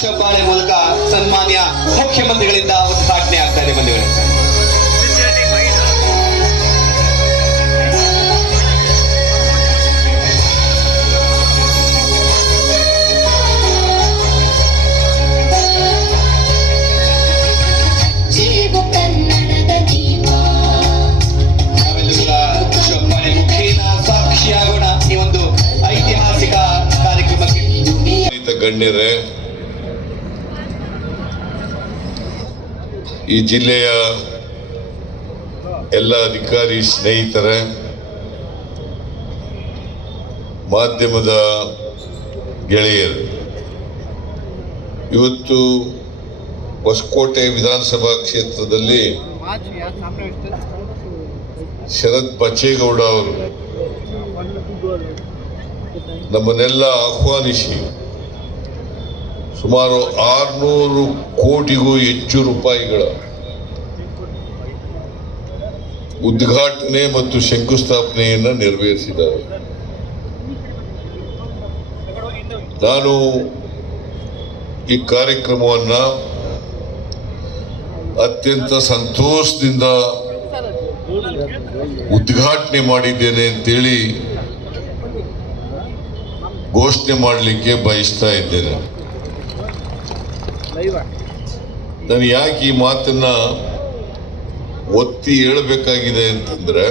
ಚಪ್ಪಾಳೆ ಮೂಲಕ ಸನ್ಮಾನ್ಯ ಮುಖ್ಯಮಂತ್ರಿಗಳಿಂದ ಉದ್ಘಾಟನೆ ಆಗ್ತಾ ಇದೆ ಬಂಧುಗಳೇ. ಚಪ್ಪಾಳೆ ಮುಖೇನ ಸಾಕ್ಷಿಯಾಗೋಣ ಈ ಒಂದು ಐತಿಹಾಸಿಕ ಕಾರ್ಯಕ್ರಮಕ್ಕೆ. ಗಣ್ಯರೇ, ಈ ಜಿಲ್ಲೆಯ ಎಲ್ಲ ಅಧಿಕಾರಿ ಸ್ನೇಹಿತರೆ, ಮಾಧ್ಯಮದ ಗೆಳೆಯರು, ಇವತ್ತು ಹೊಸಕೋಟೆ ವಿಧಾನಸಭಾ ಕ್ಷೇತ್ರದಲ್ಲಿ ಶರತ್ ಬಚ್ಚೇಗೌಡ ಅವರು ನಮ್ಮನ್ನೆಲ್ಲ ಆಹ್ವಾನಿಸಿ ಸುಮಾರು 600 ಕೋಟಿಗೂ ಹೆಚ್ಚು ರೂಪಾಯಿಗಳ ಉದ್ಘಾಟನೆ ಮತ್ತು ಶಂಕುಸ್ಥಾಪನೆಯನ್ನು ನೆರವೇರಿಸಿದ್ದಾರೆ. ನಾನು ಈ ಕಾರ್ಯಕ್ರಮವನ್ನು ಅತ್ಯಂತ ಸಂತೋಷದಿಂದ ಉದ್ಘಾಟನೆ ಮಾಡಿದ್ದೇನೆ ಅಂತೇಳಿ ಘೋಷಣೆ ಮಾಡಲಿಕ್ಕೆ ಬಯಸ್ತಾ ಇದ್ದೇನೆ. ನಾನು ಯಾಕೆ ಈ ಮಾತನ್ನ ಒತ್ತಿ ಹೇಳಬೇಕಾಗಿದೆ ಅಂತಂದ್ರೆ,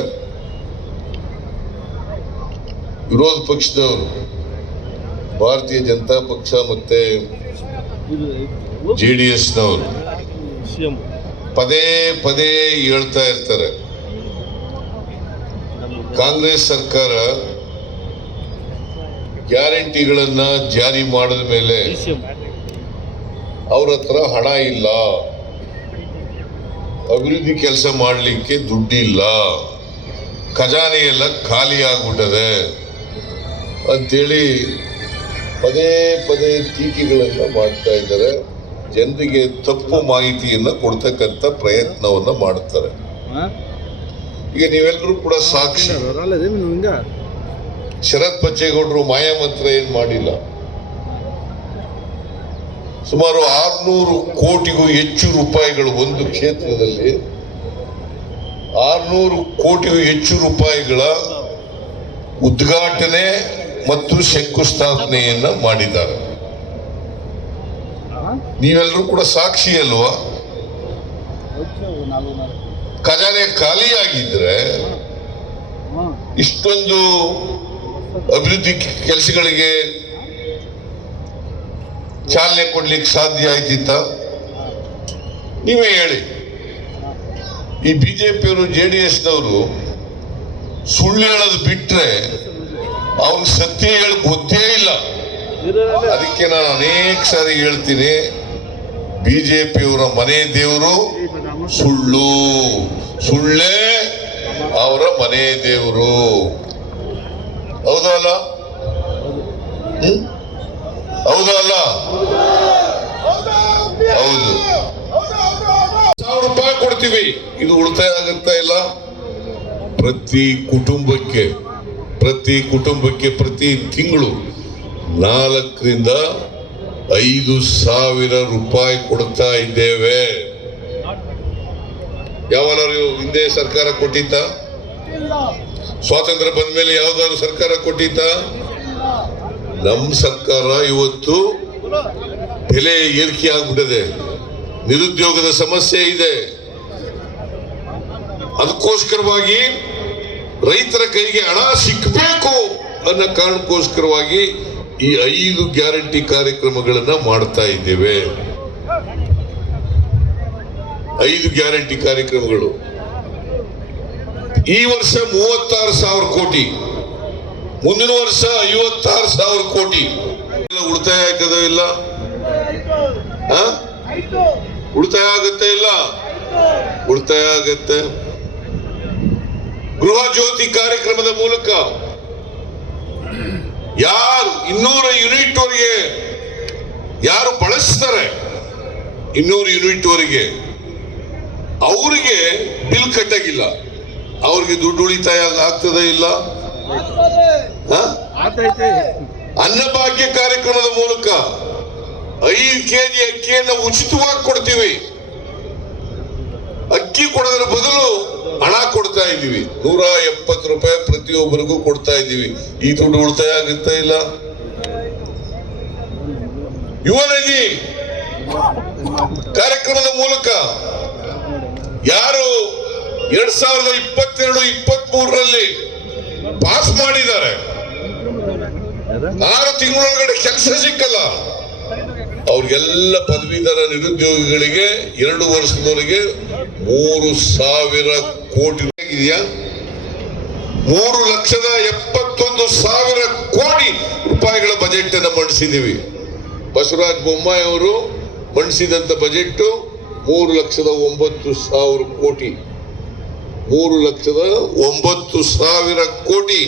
ವಿರೋಧ ಪಕ್ಷದವರು ಭಾರತೀಯ ಜನತಾ ಪಕ್ಷ ಮತ್ತೆ JDSನವರು ಪದೇ ಪದೇ ಹೇಳ್ತಾ ಇರ್ತಾರೆ, ಕಾಂಗ್ರೆಸ್ ಸರ್ಕಾರ ಗ್ಯಾರಂಟಿಗಳನ್ನ ಜಾರಿ ಮಾಡಿದ ಮೇಲೆ ಅವ್ರ ಹತ್ರ ಹಣ ಇಲ್ಲ, ಅಭಿವೃದ್ಧಿ ಕೆಲಸ ಮಾಡಲಿಕ್ಕೆ ದುಡ್ಡಿಲ್ಲ, ಖಜಾನೆ ಎಲ್ಲ ಖಾಲಿ ಆಗ್ಬಿಟ್ಟದೆ ಅಂತೇಳಿ ಪದೇ ಪದೇ ಟೀಕೆಗಳನ್ನು ಮಾಡ್ತಾ ಇದ್ದಾರೆ. ಜನರಿಗೆ ತಪ್ಪು ಮಾಹಿತಿಯನ್ನು ಕೊಡ್ತಕ್ಕಂಥ ಪ್ರಯತ್ನವನ್ನು ಮಾಡ್ತಾರೆ. ಈಗ ನೀವೆಲ್ಲರೂ ಕೂಡ ಸಾಕ್ಷಿ. ಶರತ್ ಬಚ್ಚೇಗೌಡರು ಮಾಯಾಮಂತ್ರ ಏನು ಮಾಡಿಲ್ಲ. ಸುಮಾರು 600 ಕೋಟಿಗೂ ಹೆಚ್ಚು ರೂಪಾಯಿಗಳು, ಒಂದು ಕ್ಷೇತ್ರದಲ್ಲಿ 600 ಕೋಟಿಗೂ ಹೆಚ್ಚು ರೂಪಾಯಿಗಳ ಉದ್ಘಾಟನೆ ಮತ್ತು ಶಂಕುಸ್ಥಾಪನೆಯನ್ನ ಮಾಡಿದ್ದಾರೆ. ನೀವೆಲ್ಲರೂ ಕೂಡ ಸಾಕ್ಷಿ ಅಲ್ವಾ? ಖಜಾನೆ ಖಾಲಿಯಾಗಿದ್ರೆ ಇಷ್ಟೊಂದು ಅಭಿವೃದ್ಧಿ ಕೆಲಸಗಳಿಗೆ ಚಾಲನೆ ಕೊಡ್ಲಿಕ್ಕೆ ಸಾಧ್ಯ ಆಯ್ತಿತ್ತ? ನೀವೇ ಹೇಳಿ. ಈ ಬಿಜೆಪಿಯವರು JDSನವರು ಸುಳ್ಳು ಹೇಳೋದು ಬಿಟ್ರೆ ಅವ್ರಿಗೆ ಸತ್ಯ ಹೇಳಿ ಗೊತ್ತೇ ಇಲ್ಲ. ಅದಕ್ಕೆ ನಾನು ಅನೇಕ ಸಾರಿ ಹೇಳ್ತೀನಿ, ಬಿಜೆಪಿಯವರ ಮನೆ ದೇವರು ಸುಳ್ಳು, ಸುಳ್ಳೇ ಅವರ ಮನೆ ದೇವರು. ಹೌದಲ್ಲ? ಹೌದಲ್ಲ? ಹೌದು. 1000 ರೂಪಾಯಿ ಕೊಡ್ತೀವಿ, ಇದು ಉಳಿತಾಯ ಆಗುತ್ತಾ ಇಲ್ಲ? ಪ್ರತಿ ಕುಟುಂಬಕ್ಕೆ ಪ್ರತಿ ತಿಂಗಳು 4 ರಿಂದ 5 ಸಾವಿರ ರೂಪಾಯಿ ಕೊಡ್ತಾ ಇದ್ದೇವೆ. ಯಾವಾರು ಹಿಂದೆ ಸರ್ಕಾರ ಕೊಟ್ಟಿತ್ತ? ಸ್ವಾತಂತ್ರ್ಯ ಬಂದ ಮೇಲೆ ಯಾವ್ದಾದ್ರು ಸರ್ಕಾರ ಕೊಟ್ಟಿತ್ತ? ನಮ್ಮ ಸರ್ಕಾರ ಇವತ್ತು ಬೆಲೆ ಏರಿಕೆ ಆಗ್ಬಿಟ್ಟಿದೆ, ನಿರುದ್ಯೋಗದ ಸಮಸ್ಯೆ ಇದೆ. ಅದಕ್ಕೋಸ್ಕರವಾಗಿ ರೈತರ ಕೈಗೆ ಹಣ ಸಿಕ್ಕಬೇಕು ಅನ್ನೋ ಕಾರಣಕ್ಕೋಸ್ಕರವಾಗಿ ಈ 5 ಗ್ಯಾರಂಟಿ ಕಾರ್ಯಕ್ರಮಗಳನ್ನ ಮಾಡ್ತಾ ಇದ್ದೇವೆ. 5 ಗ್ಯಾರಂಟಿ ಕಾರ್ಯಕ್ರಮಗಳು ಈ ವರ್ಷ 36,000 ಕೋಟಿ, ಮುಂದಿನ ವರ್ಷ 56,000 ಕೋಟಿ ಉಳಿತಾಯ ಆಗ್ತದೆ ಇಲ್ಲ? ಉಳಿತಾಯ ಆಗುತ್ತೆ ಇಲ್ಲ? ಉಳಿತಾಯ ಆಗತ್ತೆ. ಗೃಹ ಜ್ಯೋತಿ ಕಾರ್ಯಕ್ರಮದ ಮೂಲಕ ಯಾರು 200 ಯೂನಿಟ್ ವರೆಗೆ ಯಾರು ಬಳಸ್ತಾರೆ, 200 ಯೂನಿಟ್ ವರೆಗೆ ಅವರಿಗೆ ಬಿಲ್ ಕಟ್ಟಾಗಿಲ್ಲ, ಅವ್ರಿಗೆ ದುಡ್ಡು ಉಳಿತಾಯ ಆಗ್ತದೆ ಇಲ್ಲ? ಅನ್ನಭಾಗ್ಯ ಕಾರ್ಯಕ್ರಮದ ಮೂಲಕ 5 ಕೆಜಿ ಅಕ್ಕಿಯನ್ನು ಉಚಿತವಾಗಿ ಕೊಡ್ತೀವಿ. ಅಕ್ಕಿ ಕೊಡೋದ್ರ ಬದಲು ಹಣ ಕೊಡ್ತಾ ಇದ್ದೀವಿ. 170 ರೂಪಾಯಿ ಪ್ರತಿಯೊಬ್ಬರಿಗೂ ಕೊಡ್ತಾ ಇದ್ದೀವಿ. ಈ ದುಡ್ಡು ಉಳಿತಾಯ ಆಗುತ್ತಾ ಇಲ್ಲ? ಯುವನಿಧಿ ಕಾರ್ಯಕ್ರಮದ ಮೂಲಕ ಯಾರು 2022-23ರಲ್ಲಿ ಪಾಸ್ ಮಾಡಿದ್ದಾರೆ, 6 ತಿಂಗಳೊಳಗಡೆ ಕೆಲಸ ಸಿಕ್ಕಲ್ಲ, ಅವ್ರಿಗೆಲ್ಲ ಪದವೀಧರ ನಿರುದ್ಯೋಗಿಗಳಿಗೆ 2 ವರ್ಷದವರೆಗೆ 3,000 ಕೋಟಿ ಇದೆಯಾ? 3,71,000 ಕೋಟಿ ರೂಪಾಯಿಗಳ ಬಜೆಟ್ ಅನ್ನು ಮಂಡಿಸಿದ್ದೀವಿ. ಬಸವರಾಜ ಬೊಮ್ಮಾಯಿ ಅವರು ಮಂಡಿಸಿದಂತ ಬಜೆಟ್ 3,09,000 ಕೋಟಿ. 3,09,000 ಕೋಟಿ.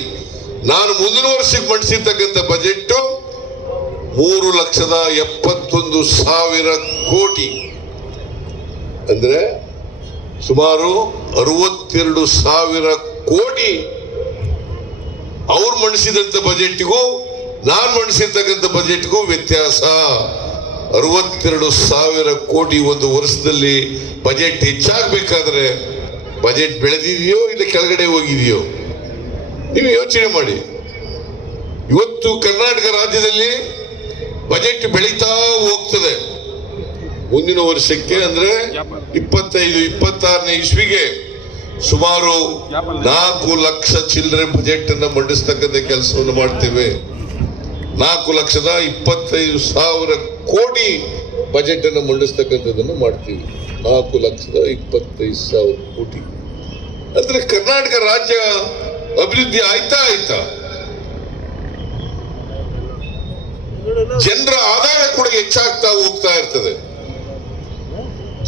ನಾನು ಮುಂದಿನ ವರ್ಷಕ್ಕೆ ಮಂಡಿಸಿರ್ತಕ್ಕಂಥ ಬಜೆಟ್ 3,71,000 ಕೋಟಿ. ಅಂದ್ರೆ ಸುಮಾರು 62,000 ಕೋಟಿ ಅವ್ರು ಮಂಡಿಸಿದಂತ ಬಜೆಟ್ಗೂ ನಾನು ಮಂಡಿಸಿರ್ತಕ್ಕಂಥ ಬಜೆಟ್ಗೂ ವ್ಯತ್ಯಾಸ. 62,000 ಕೋಟಿ ಒಂದು ವರ್ಷದಲ್ಲಿ ಬಜೆಟ್ ಹೆಚ್ಚಾಗಬೇಕಾದ್ರೆ ಬಜೆಟ್ ಬೆಳೆದಿದೆಯೋ ಇಲ್ಲ ಕೆಳಗಡೆ ಹೋಗಿದೆಯೋ ನೀವು ಯೋಚನೆ ಮಾಡಿ. ಇವತ್ತು ಕರ್ನಾಟಕ ರಾಜ್ಯದಲ್ಲಿ ಬಜೆಟ್ ಬೆಳೀತಾ ಹೋಗ್ತದೆ. ಮುಂದಿನ ವರ್ಷಕ್ಕೆ ಅಂದ್ರೆ 25-26ನೇ ಇಸ್ವಿಗೆ ಸುಮಾರು 4 ಲಕ್ಷ ಚಿಲ್ಲರೆ ಬಜೆಟ್ ಅನ್ನ ಮಂಡಿಸ್ತಕ್ಕಂಥ ಕೆಲಸವನ್ನು ಮಾಡ್ತೇವೆ. 4,25,000 ಕೋಟಿ ಬಜೆಟ್ ಅನ್ನು ಮಂಡಿಸ್ತಕ್ಕಂಥದ್ದನ್ನು ಮಾಡ್ತೀವಿ. 4,25,000 ಕೋಟಿ ಅಂದ್ರೆ ಕರ್ನಾಟಕ ರಾಜ್ಯ ಅಭಿವೃದ್ಧಿ ಆಯ್ತಾ? ಜನರ ಆದಾಯ ಕೂಡ ಹೆಚ್ಚಾಗ್ತಾ ಹೋಗ್ತಾ ಇರ್ತದೆ.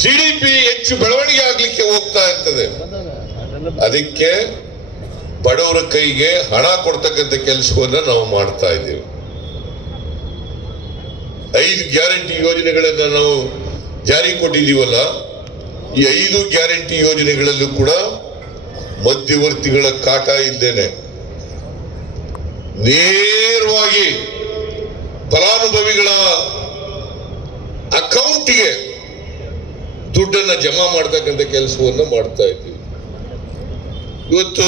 GDP ಹೆಚ್ಚು ಬೆಳವಣಿಗೆ ಆಗ್ಲಿಕ್ಕೆ ಹೋಗ್ತಾ ಇರ್ತದೆ. ಅದಕ್ಕೆ ಬಡವರ ಕೈಗೆ ಹಣ ಕೊಡ್ತಕ್ಕಂಥ ಕೆಲಸವನ್ನ ನಾವು ಮಾಡ್ತಾ ಇದ್ದೇವೆ. 5 ಗ್ಯಾರಂಟಿ ಯೋಜನೆಗಳನ್ನ ನಾವು ಜಾರಿ ಕೊಟ್ಟಿದ್ದೀವಲ್ಲ, ಈ 5 ಗ್ಯಾರಂಟಿ ಯೋಜನೆಗಳಲ್ಲೂ ಕೂಡ ಮಧ್ಯವರ್ತಿಗಳ ಕಾಟ ಇದ್ದೇನೆ. ನೇರವಾಗಿ ಫಲಾನುಭವಿಗಳ ಅಕೌಂಟ್ಗೆ ದುಡ್ಡನ್ನ ಜಮಾ ಮಾಡ್ತಕ್ಕಂಥ ಕೆಲಸವನ್ನು ಮಾಡ್ತಾ ಇದ್ದೀವಿ. ಇವತ್ತು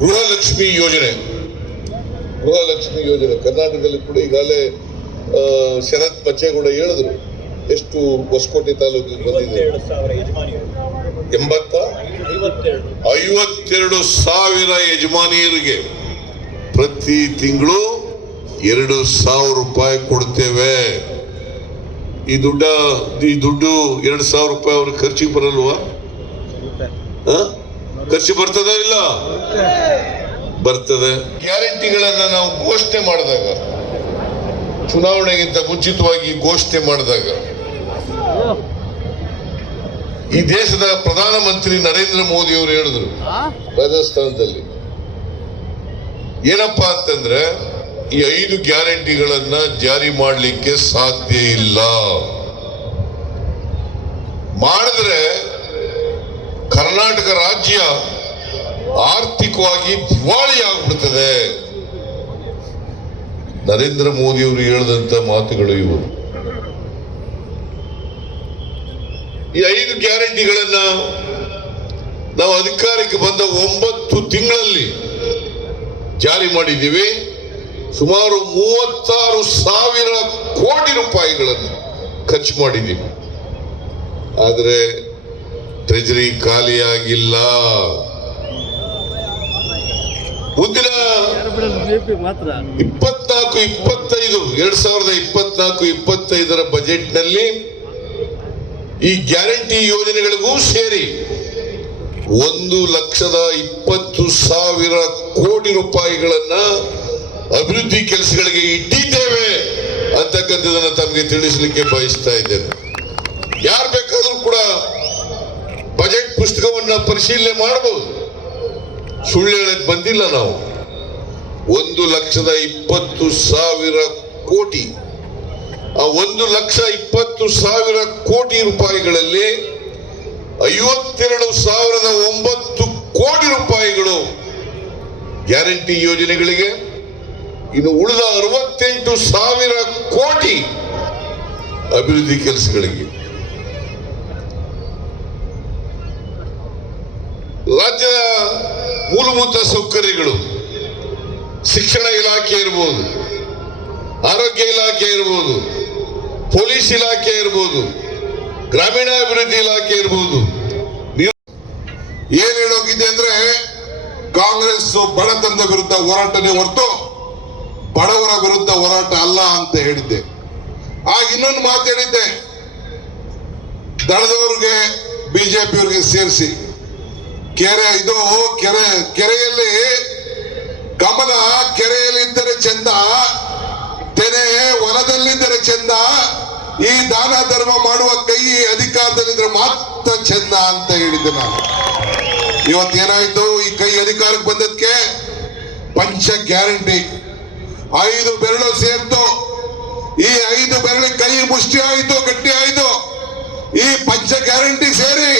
ಗೃಹಲಕ್ಷ್ಮಿ ಯೋಜನೆ ಕರ್ನಾಟಕದಲ್ಲಿ ಕೂಡ ಈಗಾಗಲೇ ಶರತ್ ಬಚ್ಚೇಗೌಡ ಹೇಳಿದ್ರು ಎಷ್ಟು ಹೊಸಕೋಟೆ ತಾಲೂಕಿಗೆ ಬಂದಿದೆ. 52,000 ಯಜಮಾನಿಯರಿಗೆ ಪ್ರತಿ ತಿಂಗಳು 2,000 ರೂಪಾಯಿ ಕೊಡ್ತೇವೆ. ಈ ದುಡ್ಡು 2,000 ರೂಪಾಯಿ ಅವ್ರ ಖರ್ಚಿಗೆ ಬರಲ್ವಾ? ಖರ್ಚು ಬರ್ತದ? ಇಲ್ಲ, ಬರ್ತದೆ. ಗ್ಯಾರಂಟಿಗಳನ್ನ ನಾವು ಘೋಷಣೆ ಮಾಡಿದಾಗ, ಚುನಾವಣೆಗಿಂತ ಮುಂಚಿತವಾಗಿ ಘೋಷಣೆ ಮಾಡಿದಾಗ, ಈ ದೇಶದ ಪ್ರಧಾನಮಂತ್ರಿ ನರೇಂದ್ರ ಮೋದಿ ಅವರು ಹೇಳಿದ್ರು ರಾಜಸ್ಥಾನದಲ್ಲಿ ಏನಪ್ಪಾ ಅಂತಂದ್ರೆ, ಈ 5 ಗ್ಯಾರಂಟಿಗಳನ್ನ ಜಾರಿ ಮಾಡಲಿಕ್ಕೆ ಸಾಧ್ಯ ಇಲ್ಲ. ಮಾಡಿದ್ರೆ ಕರ್ನಾಟಕ ರಾಜ್ಯ ಆರ್ಥಿಕವಾಗಿ ದಿವಾಳಿ ಆಗ್ಬಿಡ್ತದೆ. ನರೇಂದ್ರ ಮೋದಿ ಅವರು ಹೇಳಿದಂತ ಮಾತುಗಳು ಇವು. ಈ 5 ಗ್ಯಾರಂಟಿಗಳನ್ನ ನಾವು ಅಧಿಕಾರಕ್ಕೆ ಬಂದ 9 ತಿಂಗಳಲ್ಲಿ ಜಾರಿ ಮಾಡಿದ್ದೀವಿ. ಸುಮಾರು 36,000 ಕೋಟಿ ರೂಪಾಯಿಗಳನ್ನು ಖರ್ಚು ಮಾಡಿದ್ದೀವಿ. ಆದರೆ ಟ್ರೆಜರಿ ಖಾಲಿಯಾಗಿಲ್ಲ. ಮುಂದಿನ 2024-25ರ ಬಜೆಟ್ ನಲ್ಲಿ ಈ ಗ್ಯಾರಂಟಿ ಯೋಜನೆಗಳಿಗೂ ಸೇರಿ 1,20,000 ಕೋಟಿ ರೂಪಾಯಿಗಳನ್ನ ಅಭಿವೃದ್ಧಿ ಕೆಲಸಗಳಿಗೆ ಇಟ್ಟಿದ್ದೇವೆ ಅಂತಕ್ಕಂಥದನ್ನ ತಮಗೆ ತಿಳಿಸಲಿಕ್ಕೆ ಬಯಸ್ತಾ ಇದ್ದೇನೆ. ಯಾರು ಬೇಕಾದ್ರೂ ಕೂಡ ಬಜೆಟ್ ಪುಸ್ತಕವನ್ನ ಪರಿಶೀಲನೆ ಮಾಡಬಹುದು. ಸುಳ್ಳು ಹೇಳಕ್ ಬಂದಿಲ್ಲ ನಾವು. 1,20,000 ಕೋಟಿ. ಆ 1,20,000 ಕೋಟಿ ರೂಪಾಯಿಗಳಲ್ಲಿ 52,009 ಕೋಟಿ ರೂಪಾಯಿಗಳು ಗ್ಯಾರಂಟಿ ಯೋಜನೆಗಳಿಗೆ, ಇನ್ನು ಉಳಿದ 68,000 ಕೋಟಿ ಅಭಿವೃದ್ಧಿ ಕೆಲಸಗಳಿಗೆ. ರಾಜ್ಯದ ಮೂಲಭೂತ ಸೌಕರ್ಯಗಳು, ಶಿಕ್ಷಣ ಇಲಾಖೆ ಇರ್ಬೋದು, ಆರೋಗ್ಯ ಇಲಾಖೆ ಇರ್ಬೋದು, ಪೊಲೀಸ್ ಇಲಾಖೆ ಇರ್ಬೋದು, ಗ್ರಾಮೀಣಾಭಿವೃದ್ಧಿ ಇಲಾಖೆ ಇರ್ಬೋದು. ಏನ್ ಹೇಳೋಗಿದೆ ಅಂದ್ರೆ ಕಾಂಗ್ರೆಸ್ ಬಡತನದ ವಿರುದ್ಧ ಹೋರಾಟನೇ ಹೊರತು ಬಡವರ ವಿರುದ್ಧ ಹೋರಾಟ ಅಲ್ಲ ಅಂತ ಹೇಳಿದ್ದೆ. ಆಗ ಇನ್ನೊಂದು ಮಾತು ಹೇಳಿದ್ದೆ, ದಳದವ್ರಿಗೆ ಬಿಜೆಪಿಯವ್ರಿಗೆ ಸೇರಿಸಿ ಕೆರೆಯಲ್ಲಿ ಕಮಲ ಕೆರೆಯಲ್ಲಿದ್ದರೆ ಚಂದ, ತೆನೆ ಹೊಲದಲ್ಲಿದ್ದರೆ ಚಂದ, ಈ ದಾನ ಧರ್ಮ ಮಾಡುವ ಕೈ ಅಧಿಕಾರದಲ್ಲಿದ್ರೆ ಮಾತ್ರ ಚಂದ ಅಂತ ಹೇಳಿದ್ದೆ ನಾನು. ಇವತ್ತೇನಾಯ್ತು? ಈ ಕೈ ಅಧಿಕಾರಕ್ಕೆ ಬಂದದ್ಕೆ ಪಂಚ ಗ್ಯಾರಂಟಿ 5 ಬೆರಳು ಸೇರ್ತು. ಈ 5 ಬೆರಳು ಕೈ ಮುಷ್ಟಿ ಆಯ್ತು, ಗಟ್ಟಿ ಆಯ್ತು. ಈ ಪಂಚ ಗ್ಯಾರಂಟಿ ಸೇರಿ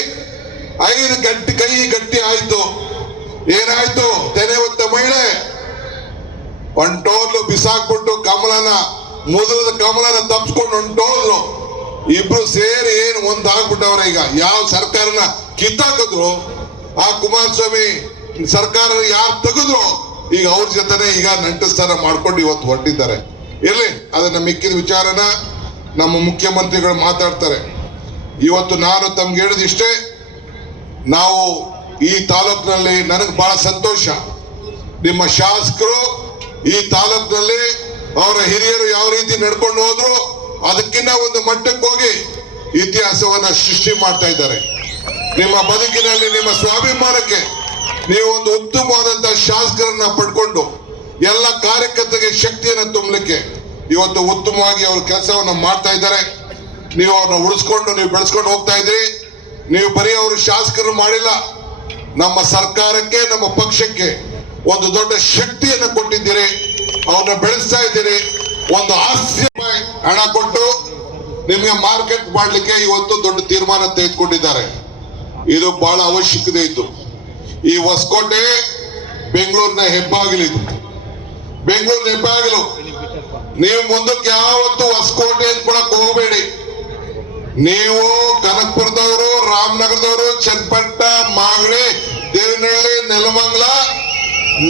5 ಕೈ ಗಟ್ಟಿ ಆಯ್ತು. ಏನಾಯ್ತು? ತೆನೆ ಹೊತ್ತ ಮಹಿಳೆ ಹೊಂಟೋದ್ಲು, ಬಿಸಾಕ್ಬಿಟ್ಟು ಮೊದಲದ ಕಮಲನ ತಪ್ಪಿಸ್ಕೊಂಡು ಹೊಂಟೋದ್ರು. ಇಬ್ರು ಸೇರಿ ಏನು ಒಂದಾಗ್ಬಿಟ್ಟವ್ರೆ. ಈಗ ಯಾವ ಸರ್ಕಾರನ ಕಿತ್ತಾಕಿದ್ರು, ಆ ಕುಮಾರಸ್ವಾಮಿ ಸರ್ಕಾರ ಯಾರು ತೆಗೆದ್ರು, ಈಗ ಅವ್ರ ಜೊತೆನೆ ಈಗ ನಂಟಸ್ತಾನ ಮಾಡ್ಕೊಂಡು ಇವತ್ತು ಹೊರಟಿದ್ದಾರೆ. ಇರ್ಲಿ, ಅದನ್ನ ಮಿಕ್ಕಿದ ವಿಚಾರನ ನಮ್ಮ ಮುಖ್ಯಮಂತ್ರಿಗಳು ಮಾತಾಡ್ತಾರೆ. ಇವತ್ತು ನಾನು ತಮ್ಗೆ ಹೇಳಿದಿಷ್ಟೇ, ನಾವು ಈ ತಾಲೂಕಿನಲ್ಲಿ ನನಗೆ ಬಹಳ ಸಂತೋಷ. ನಿಮ್ಮ ಶಾಸಕರು ಈ ತಾಲೂಕಿನಲ್ಲಿ ಅವರ ಹಿರಿಯರು ಯಾವ ರೀತಿ ನಡ್ಕೊಂಡು ಹೋದ್ರು ಅದಕ್ಕಿಂತ ಒಂದು ಮಟ್ಟಕ್ಕೆ ಹೋಗಿ ಇತಿಹಾಸವನ್ನ ಸೃಷ್ಟಿ ಮಾಡ್ತಾ ಇದ್ದಾರೆ. ನಿಮ್ಮ ಬದುಕಿನಲ್ಲಿ ನಿಮ್ಮ ಸ್ವಾಭಿಮಾನಕ್ಕೆ ನೀವು ಒಂದು ಉತ್ತಮವಾದಂತಹ ಶಾಸಕರನ್ನ ಪಡ್ಕೊಂಡು ಎಲ್ಲ ಕಾರ್ಯಕರ್ತರಿಗೆ ಶಕ್ತಿಯನ್ನು ತುಂಬಲಿಕ್ಕೆ ಇವತ್ತು ಉತ್ತಮವಾಗಿ ಅವ್ರ ಕೆಲಸವನ್ನ ಮಾಡ್ತಾ ಇದ್ದಾರೆ. ನೀವು ಅವ್ರನ್ನ ಉಳಿಸ್ಕೊಂಡು ನೀವು ಬೆಳೆಸ್ಕೊಂಡು ಹೋಗ್ತಾ ಇದ್ರಿ. ನೀವು ಬರೀ ಅವರು ಶಾಸಕರು ಮಾಡಿಲ್ಲ, ನಮ್ಮ ಸರ್ಕಾರಕ್ಕೆ ನಮ್ಮ ಪಕ್ಷಕ್ಕೆ ಒಂದು ದೊಡ್ಡ ಶಕ್ತಿಯನ್ನು ಕೊಟ್ಟಿದ್ದೀರಿ. ಅವ್ರನ್ನ ಬೆಳೆಸ್ತಾ ಇದ್ದೀರಿ. ಒಂದು ಆಸ್ತಿ ಹಣ ಕೊಟ್ಟು ನಿಮ್ಗೆ ಮಾರ್ಕೆಟ್ ಮಾಡ್ಲಿಕ್ಕೆ ಇವತ್ತು ದೊಡ್ಡ ತೀರ್ಮಾನ ತೆಗೆದುಕೊಂಡಿದ್ದಾರೆ. ಇದು ಬಹಳ ಅವಶ್ಯಕತೆ ಇತ್ತು. ಈ ಹೊಸಕೋಟೆ ಬೆಂಗಳೂರಿನ ಹೆಬ್ಬಾಗಿಲಿದು, ಬೆಂಗಳೂರಿನ ಹೆಬ್ಬಾಗಿಲು. ನೀವು ಮುಂದಕ್ಕೆ ಯಾವತ್ತು ಹೊಸಕೋಟೆ ಅಂದ್ಕೊಳಕ್ ಹೋಗಬೇಡಿ. ನೀವು ಕನಕಪುರದವರು, ರಾಮನಗರದವರು, ಚನ್ನಪಟ್ಟಣ, ಮಾಗಡಿ, ದೇವನಹಳ್ಳಿ, ನೆಲಮಂಗಲ,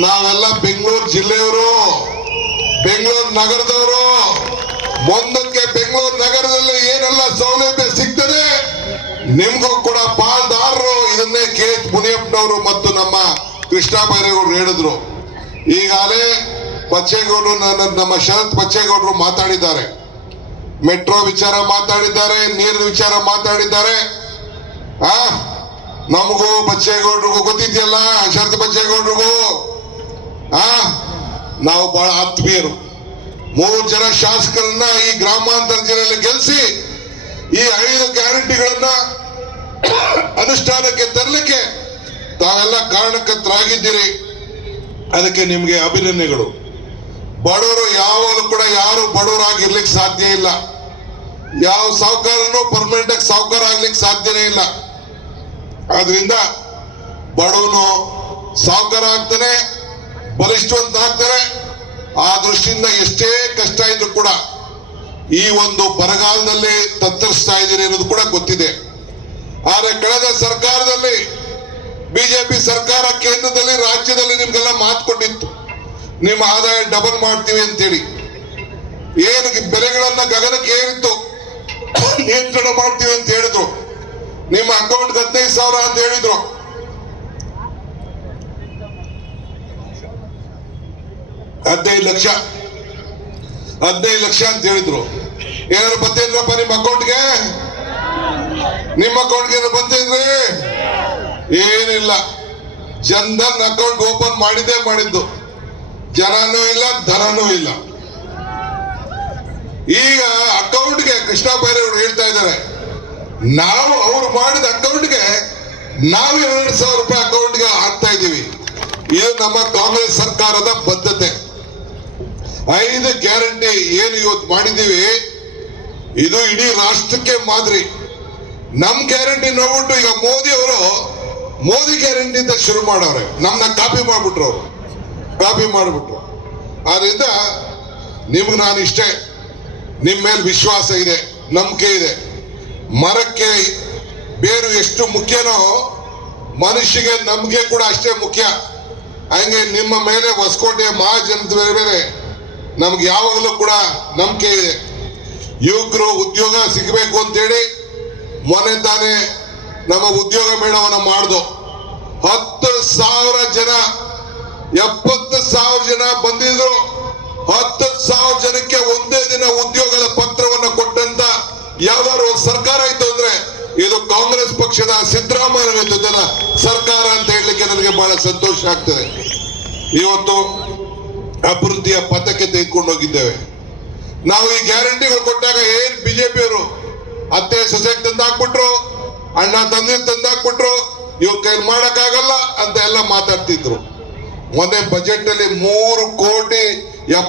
ನಾವೆಲ್ಲ ಬೆಂಗಳೂರು ಜಿಲ್ಲೆಯವರು, ಬೆಂಗಳೂರು ನಗರದವರು. ಮುಂದಕ್ಕೆ ಬೆಂಗಳೂರು ನಗರದಲ್ಲಿ ಏನೆಲ್ಲ ಸೌಲಭ್ಯ ಸಿಗ್ತದೆ ನಿಮ್ಗೂ ಕೂಡ ಪಾಲ್ದಾರರು. ಇದನ್ನೇ ಕೆ ಎಚ್ ಮುನಿಯಪ್ಪನವರು ಮತ್ತು ನಮ್ಮ ಕೃಷ್ಣ ಬೈರೇಗೌಡರು ಹೇಳಿದ್ರು. ಈಗಾಗಲೇ ಬಚ್ಚೇಗೌಡರು, ನಮ್ಮ ಶರತ್ ಬಚ್ಚೇಗೌಡರು ಮಾತಾಡಿದ್ದಾರೆ. ಮೆಟ್ರೋ ವಿಚಾರ ಮಾತಾಡಿದ್ದಾರೆ, ನೀರಿನ ವಿಚಾರ ಮಾತಾಡಿದ್ದಾರೆ. ನಮಗೂ ಬಚ್ಚೇಗೌಡರಿಗೂ ಗೊತ್ತಿದೆಯಲ್ಲ, ಶರತ್ ಬಚ್ಚೇಗೌಡರಿಗೂ ನಾವು ಬಹಳ ಆತ್ಮೀಯರು. 3 ಜನ ಶಾಸಕರನ್ನ ಈ ಗ್ರಾಮಾಂತರ ಜಿಲ್ಲೆಯಲ್ಲಿ ಗೆಲ್ಲಿಸಿ ಈ 5 ಗ್ಯಾರಂಟಿಗಳನ್ನ ಅನುಷ್ಠಾನಕ್ಕೆ ತರಲಿಕ್ಕೆ ತಾವೆಲ್ಲ ಕಾರಣಕರ್ತರಾಗಿದ್ದೀರಿ. ಅದಕ್ಕೆ ನಿಮ್ಗೆ ಅಭಿನಂದನೆಗಳು. ಬಡವರು ಯಾವಾಗಲೂ ಕೂಡ ಯಾರು ಬಡವರಾಗಿರ್ಲಿಕ್ಕೆ ಸಾಧ್ಯ ಇಲ್ಲ. ಯಾವ ಸಾಹುಕಾರನು ಪರ್ಮನೆಂಟ್ ಆಗಿ ಸಾಹುಕಾರ ಆಗ್ಲಿಕ್ಕೆ ಸಾಧ್ಯನೇ ಇಲ್ಲ. ಆದ್ರಿಂದ ಬಡವನು ಸಾಹುಕಾರ ಆಗ್ತಾನೆ, ಬಲಿಷ್ಠವಂತ ಆಗ್ತಾರೆ. ಆ ದೃಷ್ಟಿಯಿಂದ ಎಷ್ಟೇ ಕಷ್ಟ ಇದ್ರು ಕೂಡ ಈ ಒಂದು ಬರಗಾಲದಲ್ಲಿ ತತ್ತರಿಸ್ತಾ ಇದ್ದೀರಿ ಅನ್ನೋದು ಕೂಡ ಗೊತ್ತಿದೆ. ಆದ್ರೆ ಕಳೆದ ಸರ್ಕಾರದಲ್ಲಿ ಬಿಜೆಪಿ ಸರ್ಕಾರ ಕೇಂದ್ರದಲ್ಲಿ ರಾಜ್ಯದಲ್ಲಿ ನಿಮ್ಗೆಲ್ಲ ಮಾತು ಕೊಟ್ಟಿತ್ತು, ನಿಮ್ಮ ಆದಾಯ ಡಬಲ್ ಮಾಡ್ತೀವಿ ಅಂತೇಳಿ. ಏನು ಬೆಲೆಗಳನ್ನ ಗಗನಕ್ಕೆ ಏರಿತ್ತು, ನಿಯಂತ್ರಣ ಮಾಡ್ತೀವಿ ಅಂತ ಹೇಳಿದ್ರು. ನಿಮ್ಮ ಅಕೌಂಟ್ 15,000 ಅಂತ ಹೇಳಿದ್ರು. 15 ಲಕ್ಷ ಅಂತ ಹೇಳಿದ್ರು. ಏನಾದ್ರು ಬಂತೇನ್ರಪ್ಪ ನಿಮ್ಮ ಅಕೌಂಟ್ಗೆ? ನಿಮ್ಮ ಅಕೌಂಟ್ಗೆ ಏನಾದ್ರು ಬಂತೇನ್ರಿ? ಏನಿಲ್ಲ. ಜನ್ಧನ್ ಅಕೌಂಟ್ ಓಪನ್ ಮಾಡಿದ್ದು, ಜನನೂ ಇಲ್ಲ, ಧನನೂ ಇಲ್ಲ. ಈಗ ಅಕೌಂಟ್ಗೆ ಕೃಷ್ಣ ಬೈರೇಗೌಡರು ಹೇಳ್ತಾ ಇದ್ದಾರೆ, ನಾವು ಅವ್ರು ಮಾಡಿದ ಅಕೌಂಟ್ಗೆ ನಾವು 2,000 ರೂಪಾಯಿ ಅಕೌಂಟ್ಗೆ ಹಾಕ್ತಾ ಇದ್ದೀವಿ. ಇದು ನಮ್ಮ ಕಾಂಗ್ರೆಸ್ ಸರ್ಕಾರದ ಬದ್ಧತೆ. 5 ಗ್ಯಾರಂಟಿ ಏನು ಇವತ್ತು ಮಾಡಿದ್ದೀವಿ, ಇದು ಇಡೀ ರಾಷ್ಟ್ರಕ್ಕೆ ಮಾದರಿ. ನಮ್ ಗ್ಯಾರಂಟಿ ನೋಡ್ಬಿಟ್ಟು ಈಗ ಮೋದಿ ಗ್ಯಾರಂಟಿ ಅಂತ ಶುರು ಮಾಡವ್ರೆ. ನಮ್ನ ಕಾಪಿ ಮಾಡ್ಬಿಟ್ರು. ಆದ್ರಿಂದ ನಿಮ್ಗೆ ನಾನು ಇಷ್ಟೇ, ನಿಮ್ ಮೇಲೆ ವಿಶ್ವಾಸ ಇದೆ. ನಂಬಿಕೆ ಇದೆ. ಮರಕ್ಕೆ ಬೇರು ಎಷ್ಟು ಮುಖ್ಯನೋ ಮನುಷ್ಯಗೆ ನಂಬಿಕೆ ಕೂಡ ಅಷ್ಟೇ ಮುಖ್ಯ. ಹಂಗೆ ನಿಮ್ಮ ಮೇಲೆ ಹೊಸಕೋಟೆಯ ಮಹಾಜನದ ಮೇಲೆ ನಮ್ಗೆ ಯಾವಾಗಲೂ ಕೂಡ ನಂಬಿಕೆ ಇದೆ. ಯುವಕರು ಉದ್ಯೋಗ ಸಿಗಬೇಕು ಅಂತೇಳಿ ಮೊನ್ನೆ ತಾನೇ ನಮ್ಮ ಉದ್ಯೋಗ ಮೇಳವನ್ನು ಮಾಡ್ದು. 10,000 ಜನ 70,000 ಜನ ಬಂದಿದ್ರು. 10,000 ಜನಕ್ಕೆ ಒಂದೇ ದಿನ ಉದ್ಯೋಗದ ಪತ್ರವನ್ನು ಕೊಟ್ಟಂತ ಯಾವ್ದಾದ್ರು ಒಂದು ಸರ್ಕಾರ ಇತ್ತು ಅಂದ್ರೆ ಇದು ಕಾಂಗ್ರೆಸ್ ಪಕ್ಷದ ಸಿದ್ದರಾಮಯ್ಯ ನೇತೃತ್ವದ ಸರ್ಕಾರ ಅಂತ ಹೇಳಲಿಕ್ಕೆ ನನಗೆ ಬಹಳ ಸಂತೋಷ ಆಗ್ತದೆ. ಇವತ್ತು ಅಭಿವೃದ್ಧಿಯ ಪಥಕ್ಕೆ ತೆಗೆದುಕೊಂಡು ಹೋಗಿದ್ದೇವೆ. ನಾವು ಈ ಗ್ಯಾರಂಟಿಗಳು ಕೊಟ್ಟಾಗ ಏನ್ ಬಿಜೆಪಿಯವರು ಅತ್ತೆ ಸೊಸೆಗೆ ತಂದಾಕ್ಬಿಟ್ರು, ಅಣ್ಣ ತಂದೆ ತಂದಾಕ್ಬಿಟ್ರು, ಇವ್ ಕೈಲಿ ಮಾಡಕ್ಕಾಗಲ್ಲ ಅಂತ ಎಲ್ಲ ಮಾತಾಡ್ತಿದ್ರು. ಮೊನ್ನೆ ಬಜೆಟ್ ಅಲ್ಲಿ 3,70,00,000